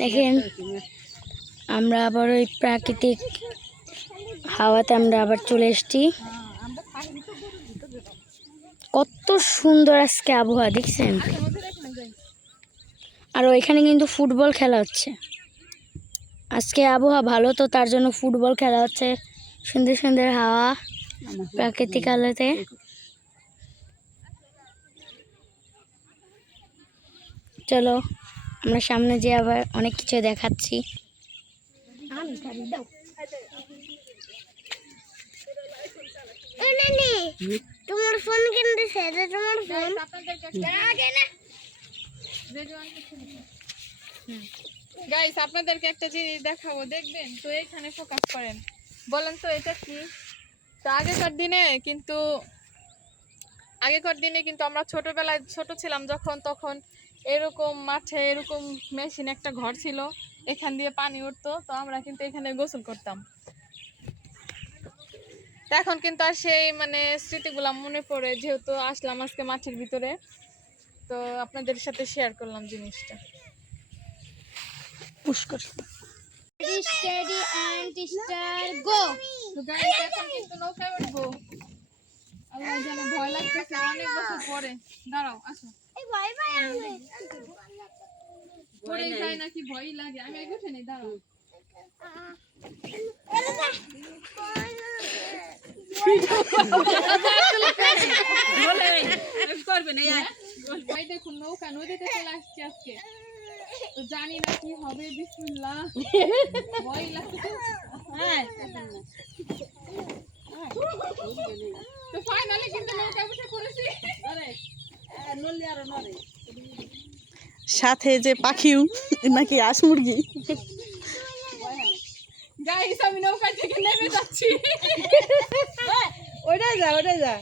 দেখেন আমরা আবার ওই প্রাকৃতিক হাওয়াতে আমরা আবার চলে এসেছি। কত সুন্দর আজকে আবহাওয়া দেখছেন। আর ওইখানে কিন্তু ফুটবল খেলা হচ্ছে। আজকে আবহাওয়া ভালো তো তার জন্য ফুটবল খেলা হচ্ছে। সুন্দর সুন্দর হাওয়া প্রাকৃতিক আলোতে। চলো আমরা সামনে যে আবার অনেক কিছু দেখাচ্ছি। তোমার ফোন কিনতেছে, এটা তোমার ফোন। গাইস আপনাদেরকে একটা জিনিস দেখাবো, দেখবেন তো এখানে ফোকাস করেন, বলেন তো এটা কি? তো আগেকার দিনে কিন্তু আমরা ছোটবেলায় ছোট ছিলাম যখন, তখন এরকম মাঠে এরকম মেশিন একটা ঘর ছিল, এখান দিয়ে পানি উঠতো, তো আমরা কিন্তু এখানে গোসল করতাম। তো এখন কিন্তু আর সেই মানে স্মৃতিগুলা মনে পড়ে, যেহেতু আসলাম আজকে মাঠের ভিতরে, তো আপনাদের সাথে শেয়ার করলাম জিনিসটা। Pushkar Steady and start go. তো গাইস এখন কিন্তু নৌকায় উঠবো। আল্লাহ জানে ভয় লাগতেছে, অনেক বছর পরে। দাঁড়াও, আসো। এই ভাই ভাই আসবে। পরে যায় নাকি ভয় লাগে, আমি আগে উঠে নেই, দাঁড়াও। ভাই দেখুন নৌকা নদীতে চলে আসছে আজকে, তো জানি না কি হবে। বিসমিল্লাহ, ভয় লাগছে। তো ফাইনালি কিন্তু নৌকা উঠে পড়েছি। সাথে যে পাখিও নাকি হাঁস মুরগি। গাইস আমি নৌকা থেকে নেমে যাচ্ছি। ওইটাই যা ওইটাই যা।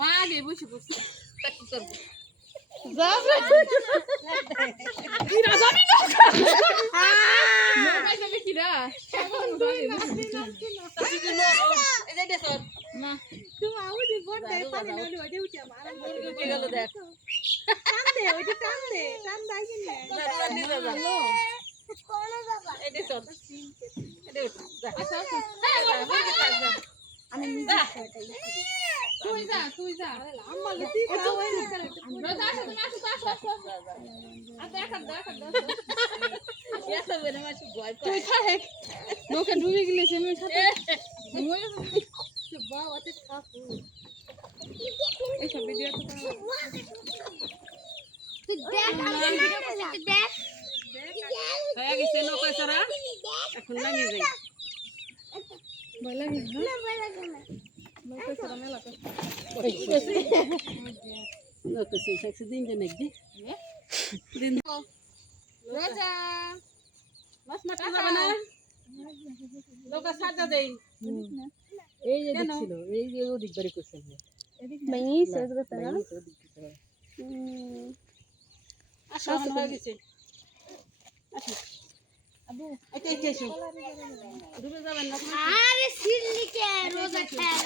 মা আগে বসে বসে কি করবো। তুই যা নৌকা ডুবে গেলে এইসব ভিডিও হয়ে গেছে নৌকা চড়া, এখন নামিয়ে যাই। ভয় লাগে নৌকা ছাড়া মেলা নৌকা সেই দিন জানে কি দিন রোজা মাছ মারতে যাবে না, নৌকা সাজা দেই। এই যে দেখছিল, এই যে ওদিক বাড়ি করছে আসো হয়ে গেছে। আরে সিল্লিকে রোজা খেলা